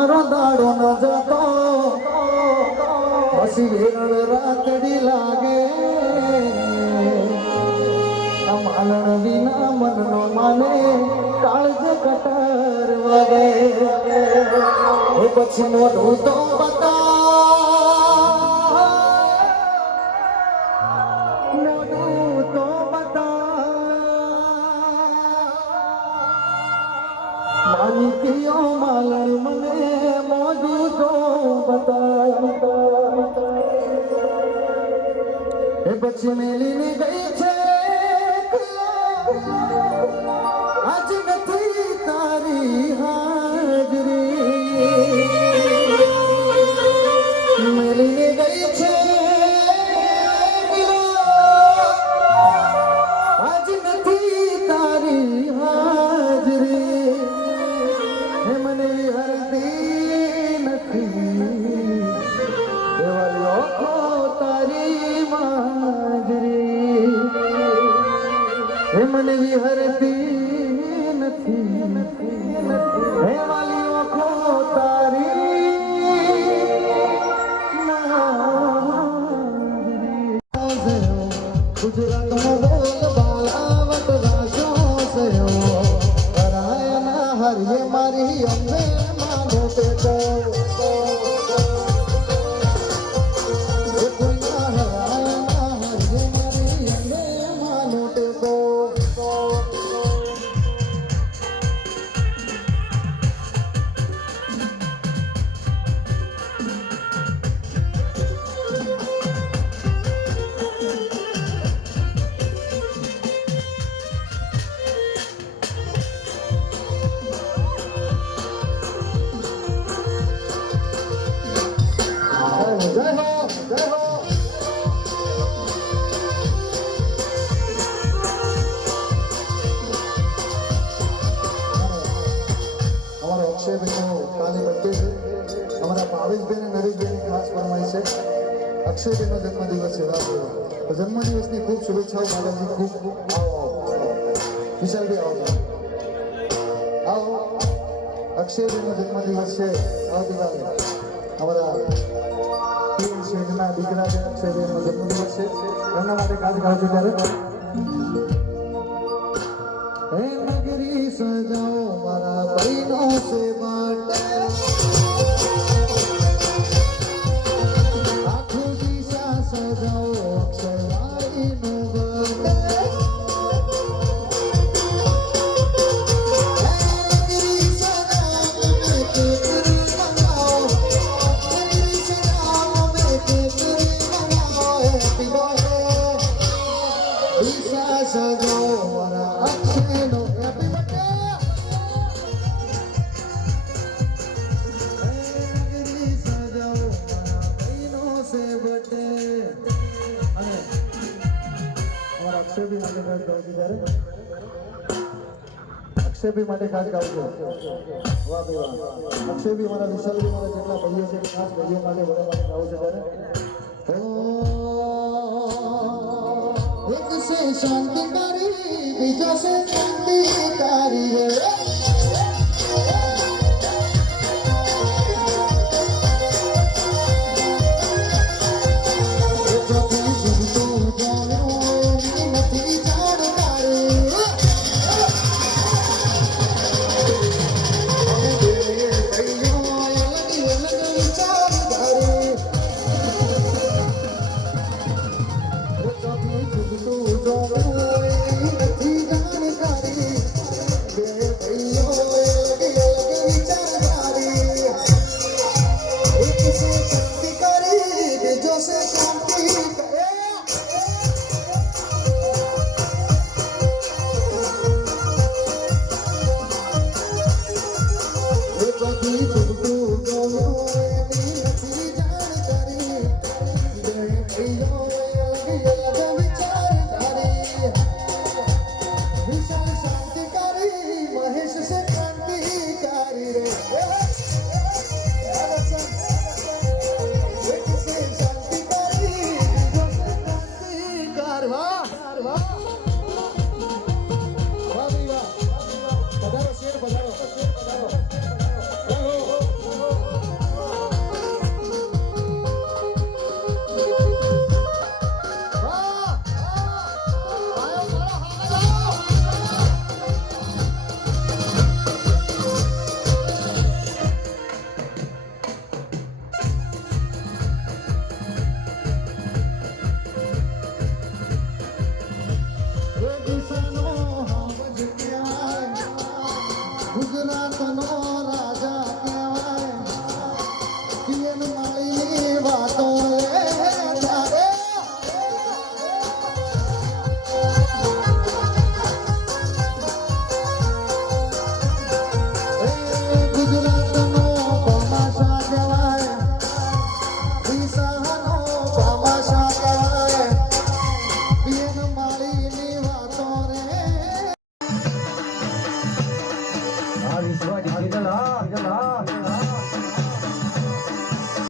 દાડો ન જતો પછી વેરણ રાતડી લાગે માલણ વિના મનનો માને કાળજ કટર વાગે પછી મોઢું તો માલિકીઓ માલણ મને મોઢું તો બતાય પછી મેલીને ગઈ છે આજ નથી તારી હાજરી મેલીને ગઈ છે આજ નથી તારી હાજરી મને હરદી નથી એવા લોકો તારી માજરી મને વિહરતી નથી હે વાલી ઓખો તારી ગુજરાતનો બોલ બાલાવટ રાશો સયો કરાયના હરિયે મારી અંબે માનો પેટો અક્ષયબેનનો જન્મદિવસ છે તો જન્મદિવસની ખૂબ શુભેચ્છાઓ માતાજી ખૂબ આવો વિશાલભાઈ આવો અક્ષયબેનનો જન્મદિવસ છે આવતીકાલે અમારા પીએમ શેઠના દીકરા છે અક્ષયબેનનો જન્મદિવસ છે એમના માટે કાજ કાઢજો ત્યારે હે નગરી સજાઓ મારા બહેનો છે માટે અક્ષયભી માટે ખાસ ગાવજો વાહ ભાઈ વાહ અક્ષયભી મારા વિશાલભી મારા જેટલા ભાઈઓ છે ખાસ ભાઈઓ માટે બધા માટે ગાવું છે ત્યારે એક સે શાંતિ તારી બીજા સે શાંતિ તારી